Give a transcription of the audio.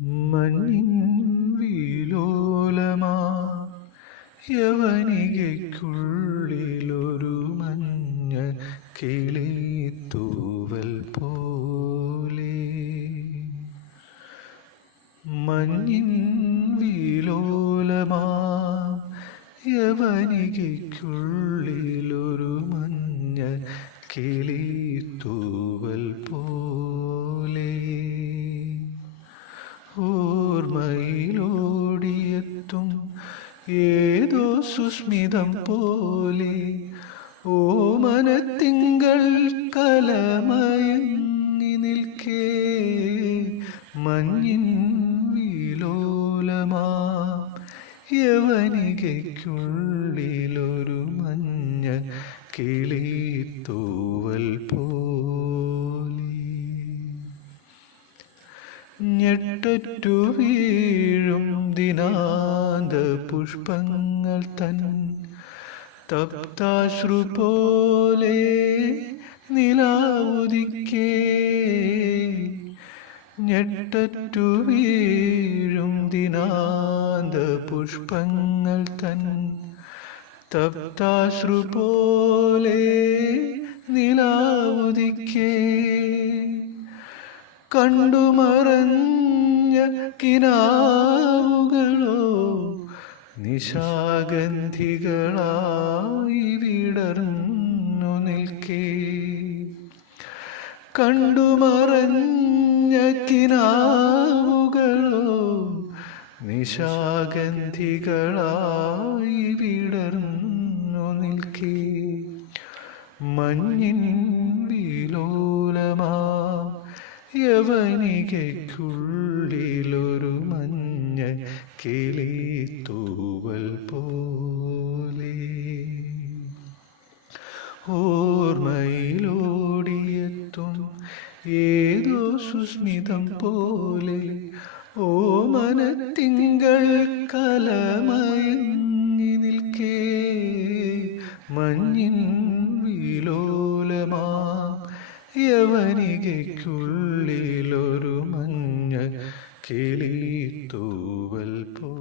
മഞ്ഞിൻ വിലോലമാ യവനികയ്ക്കുള്ളിലൊരു മഞ്ഞ പോലെ. മഞ്ഞിൻ വിലോലമാ യവനികയ്ക്കുള്ളിലൊരു മഞ്ഞ കിളി ഏതോ സുസ്മിതം പോലെ ഓ മനത്തിങ്കൾ കലമയങ്ങി നിൽക്കേ. മഞ്ഞിൻ വിലോലമാ മഞ്ഞ കിളിത്തൂവൽ തൂവൽ ഞെട്ടറ്റു വീഴും ദിനാന്ത പുഷ്പങ്ങൾ തൻ തപ്താശ്രു പോലെ നിലാവുദിക്കേ വീഴും ദിനാന്ത പുഷ്പങ്ങൾ തൻ തപ്താശ്രു പോലെ നിലാവുദിക്കേ കണ്ടുമറഞ്ഞ കിനാവുകളോ നിശാഗന്ധികളായി വിടർന്നു നിൽക്കേ. കണ്ടുമറഞ്ഞ കിനാവുകളോ നിശാഗന്ധികളായി വിടർന്നു നിൽക്കേ. മഞ്ഞിൻ യവനികയ്ക്കുള്ളിലൊരു മഞ്ഞ കിളി തൂവൽ പോലെ. ഓർമ്മയിലോടിയെത്തും ഏതോ സുസ്മിതം പോലെ. ഓ മനത്തിങ്കൾ കലമയങ്ങി നിൽക്കേ. മഞ്ഞിൻ വിലോലമാ യവനികയ്ക്കുള്ളിലൊരു മഞ്ഞ കിളി തൂവൽ പോ